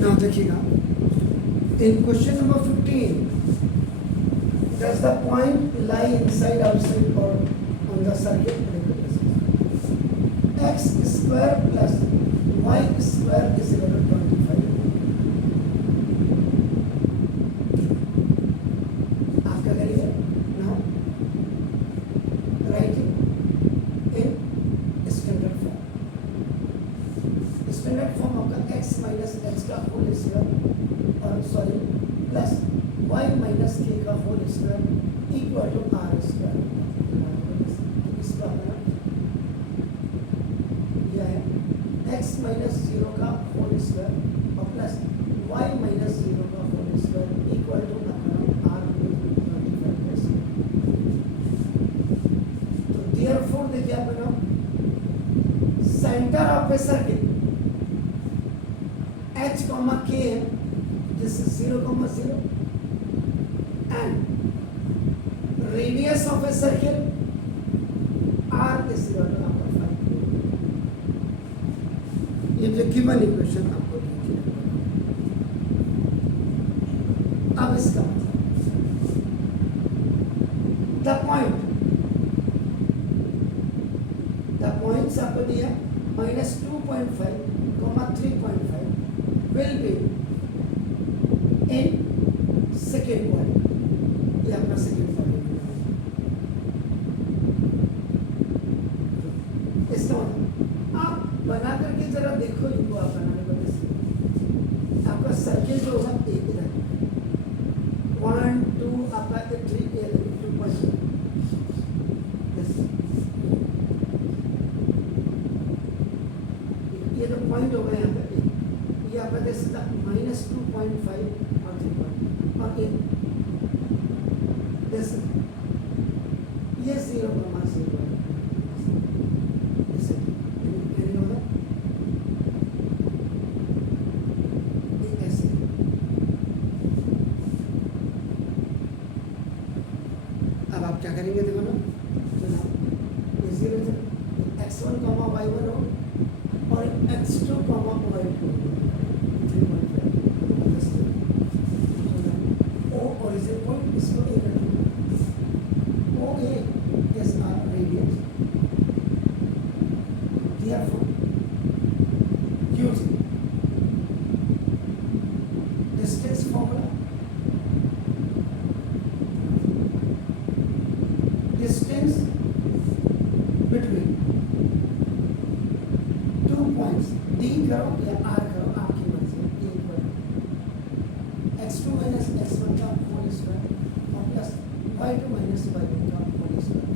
Now देखिएगा, इन question number 15, does the point lie inside, outside or on the circle? X square plus y square is equal to 25. आप क्या करेंगे? Now write it in standard form. Standard form आपका x minus x का whole square और sorry plus y minus k का whole square equal to r square. इसका अपना यह है x minus 0 का whole square और प्लस y minus 0 का whole square equal to अपना r into 25. तो therefore देखिए अपना centre of a circle h comma k है, this is 0 comma 0, and radius of a circle r is equal to आपका 5. ये जो गिवन इक्वेशन आपको दी थी, अब इसका द पॉइंट्स आपको दिया -2.5, 3.5 will be in second point. ये आपका सेकेंड पॉइंट इसका आप बना करके जरा देखो इनको, आप बनाने को जैसे आपका सर्किल जो होगा एक इधर 1 2 आपका 3 2.5 ये तो पॉइंट होगा यहाँ पे, ये आपका जैसे -2.5 और 3 और एक जैसे ये 0 comma 0 ऐसे क्लियर होगा, ये ऐसे अब आप क्या करेंगे देखो ना, ये 0 x1 comma y1 हो और x2 comma y2 O origin point इसको A करना, OA is our radius. Therefore, using distance formula, distance between two points D करो या R करो, आपकी मर्जी, A equal x2 minus x1 का होल स्क्वायर और प्लस y2 minus y1 का होल स्क्वायर.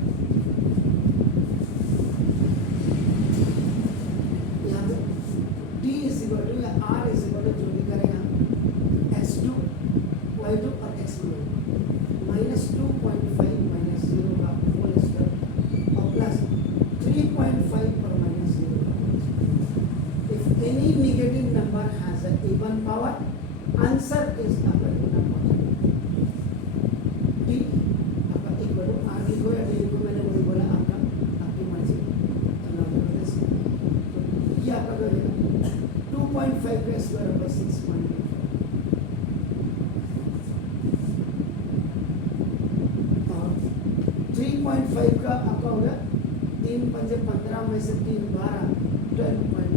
यहाँ पे d is equal to या r is equal to जो भी करेगा x2 y2 और x1 -2.5 minus 0 का होल स्क्वायर और प्लस 3.5 पर -0 का whole square. If any negative number has an even power, answer is आपका कितना पहुंचेगा d आपका इक्वल टू r लिखो या d लिखो, मैंने वही बोला, आपका आपकी मर्जी. तो ये आपका क्या होगा 2.5 का स्क्वायर होगा 6.5 और 3.5 का आपका होगा 3 पंजे 15 में से 3 12 12.5.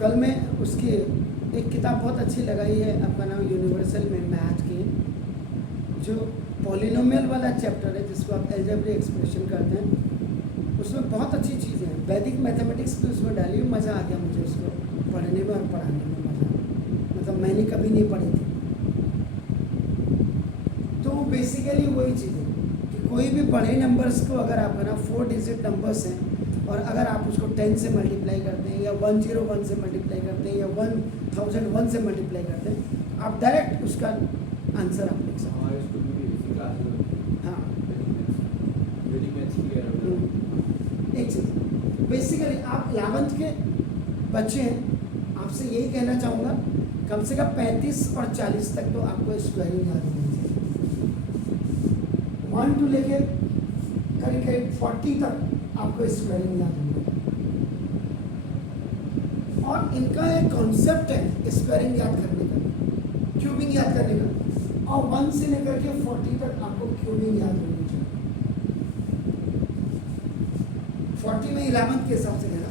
कल में उसकी एक किताब बहुत अच्छी लगाई है, आपका नाम यूनिवर्सल में मैथ की, जो पॉलिनोमियल वाला चैप्टर है जिसको आप अलजेब्रिक एक्सप्रेशन करते हैं, उसमें बहुत अच्छी चीज़ें हैं. वैदिक मैथमेटिक्स भी उसमें डाली हुई, मज़ा आ गया मुझे उसको पढ़ने में और पढ़ाने में मज़ा, मतलब मैंने कभी नहीं पढ़ी थी. तो बेसिकली वही चीज़ है कि कोई भी बड़े नंबर्स को अगर आपका ना 4 डिजिट नंबर्स हैं और अगर आप उसको 10 से मल्टीप्लाई करते हैं या 101 से मल्टीप्लाई करते हैं या 1001 से मल्टीप्लाई करते हैं, आप डायरेक्ट उसका आंसर आप लिख सकते हैं. हाँ, एक चीज़ बेसिकली आप 11th के बच्चे हैं, आपसे यही कहना चाहूँगा कम से कम 35 और 40 तक तो आपको स्क्वायरिंग याद होनी चाहिए. 1 to लेके करीब 40 तक आपको स्क्वायरिंग याद होगा. और इनका एक कॉन्सेप्ट है स्क्वायरिंग याद करने का, क्यूबिंग याद करने का, और 1 से लेकर के 40 तक आपको क्यूबिंग याद होनी चाहिए। 40 में 11th के हिसाब से लेना।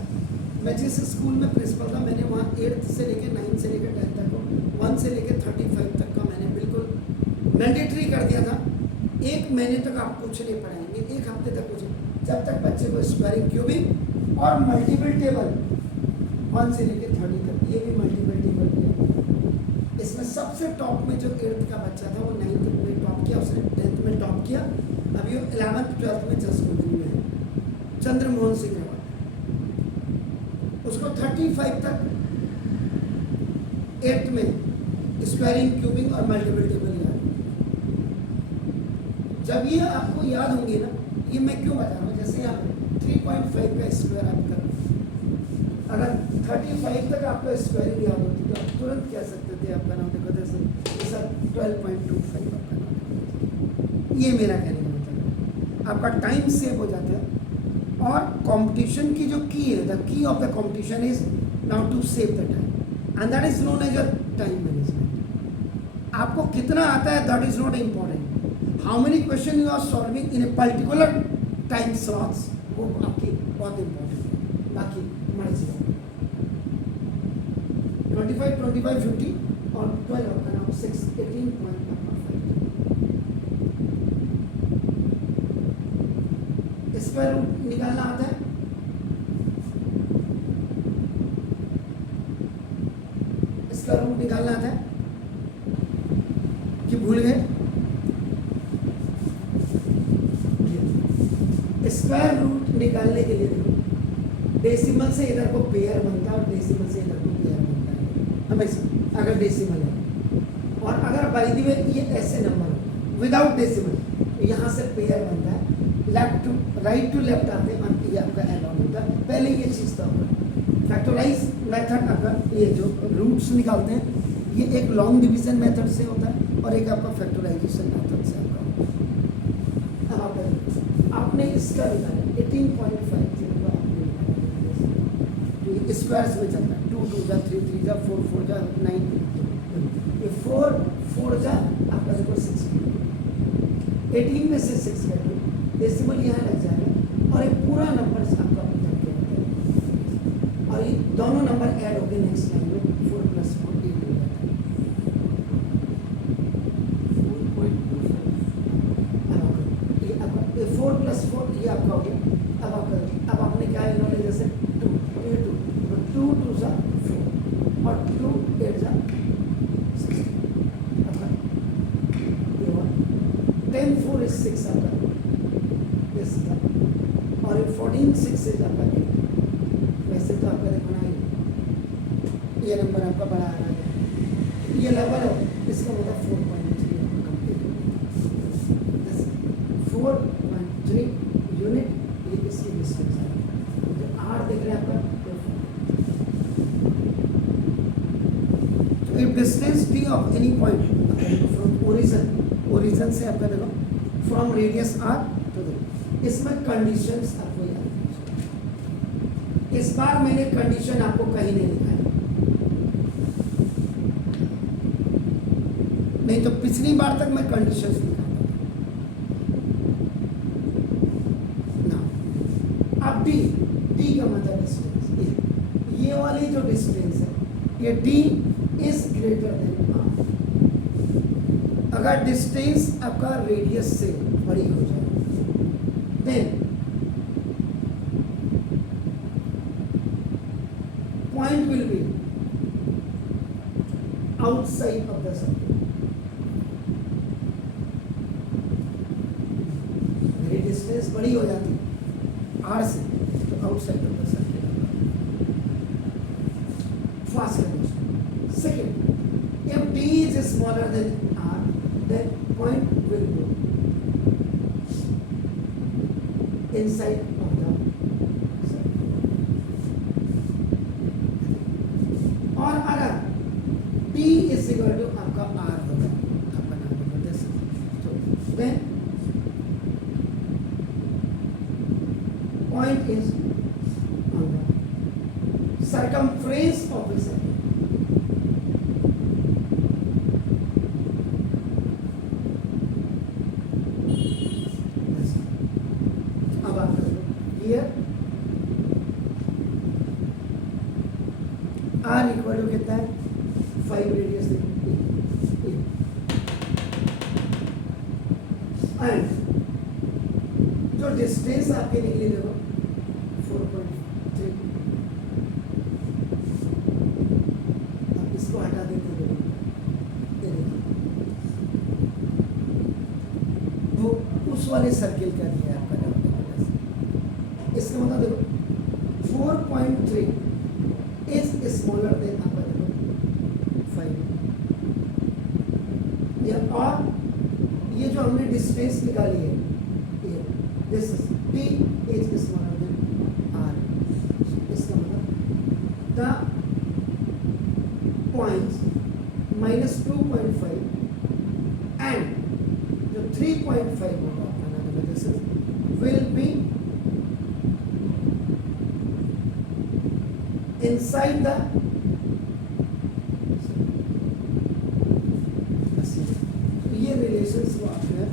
मैं जिस स्कूल में प्रिंसिपल था मैंने वहाँ 8th से लेकर 9th से लेकर 10th तक को 1 से लेकर 35 तक का मैंने बिल्कुल मैंडेटरी कर दिया था। 1 महीने तक आप कुछ नहीं पढ़ाएंगे, 1 हफ्ते तक कुछ, जब तक बच्चे को स्क्वायरिंग, क्यूबिंग और मल्टीपल टेबल 1 से लेकर 30 तक, ये भी मल्टीपल टेबल है। इसमें सबसे टॉप में जो 8th का बच्चा था वो 9th में टॉप किया, उसने 10th में टॉप किया, अभी वो 11th 12th में जस्ट गोविंद में है, चंद्रमोहन सिंह रावत। उसको 35 तक 8th में स्क्वायरिंग, क्यूबिंग और मल्टीपल टेबल याद। जब ये आपको याद होंगे ना, ये मैं क्यों बता रहा हूँ, जैसे यहाँ 3.5 का स्क्वायर आप कर, अगर 35 तक आपको स्क्वायरिंग याद होती तो आप तुरंत कह सकते थे आपका नाम देखो जैसे सर 12.25 आपका नाम। ये मेरा कहने का मतलब है, आपका टाइम सेव हो जाता है। और कंपटीशन की जो की है, the key of the competition is now to save the time and that is known as your time management. आपको कितना आता है that is not important, how many question you are solving in a particular time slots, वो आपकी बहुत important है। बाकी मर्जी 25, 25, 50 और 12 आपका नाम 6, 18.5। स्क्वायर रूट निकालना आता है, स्क्वायर रूट निकालना आता है कि भूल गए? स्क्वायर रूट निकालने के लिए देखो, डेसिमल से इधर को पेयर बनता है और डेसिमल से इधर को पेयर बनता है हमेशा, अगर डेसिमल है। और अगर बाय द वे ये ऐसे नंबर विदाउट डेसिमल, यहाँ से पेयर बनता है, left to right to left आते हैं, ये आपका एलॉन होता है। पहले ये चीज़ था फैक्टराइज मेथड, अगर ये जो रूट्स निकालते हैं ये एक लॉन्ग डिवीजन मेथड से होता है और एक आपका फैक्टराइजेशन मेथड से आपका होता है। अब आपने इसका निकाला 18.5 स्क्वायर्स में चलता है, 2 2 जा 3 3 जा 4 4 जा 9, ये 4 4 जा आपका देखो 16, 18 में से 6 कट डेसिमल यहाँ लग जाएगा और एक पूरा नंबर आपका उधर के होता है और ये दोनों नंबर ऐड होकर नेक्स्ट लाइन में 4 + 4 8 हो जाता है। 4 + 4 ये आपका हो गया। अब आपने क्या इन्होंने जैसे 2 2 2 जा 4 और 2 8 जा 16 आपका 10 4 is 6 आपका और 14 6 से आपका 8। वैसे तो आपका देखो ना ये नंबर आपका बड़ा आ रहा है, ये लेवल हो, इसका मतलब 4.3 कंप्लीट हो गया। 4.3 यूनिट ये इसकी डिस्टेंस है, तो आर देख रहे हैं आपका। तो if distance D of any point from origin से आपका देखो फ्रॉम रेडियस आर, तो देखो इसमें कंडीशंस आपको याद है। इस बार मैंने कंडीशन आपको कहीं नहीं दिखाई, नहीं तो पिछली बार तक मैं कंडीशंस दिखाता था। अब डी का मतलब डिस्टेंस, ये वाली जो डिस्टेंस है ये D is greater than R. अगर डिस्टेंस आपका रेडियस से बड़ी हो जाए then point will be outside of the circle. मेरी डिस्टेंस बड़ी हो जाती है आर से, तो outside of the circle. First condition second, if d is smaller than r then point will go inside of the circle। और अगर d is equal to आपका r होगा, आपका नाम होगा जैसे, तो then point is on the circle circumference of a circle. अब आप here r इक्वल टू कितना है 5 रेडियस एंड जो डिस्टेंस आपके निकली देखो 4.3, आप इसको हटा देते हो वो उस वाले सर्किल का दिया है आपका डायमीटर। इसका मतलब देखो 4.3 इज स्मॉलर देन आपका देखो 5 या और ये जो हमने डिस्टेंस निकाली है ये this is p is smaller than r। इसका मतलब द पॉइंट्स -2.5 एंड जो 3.5 होगा आपका this is will be inside the ये रिलेशंस को आपने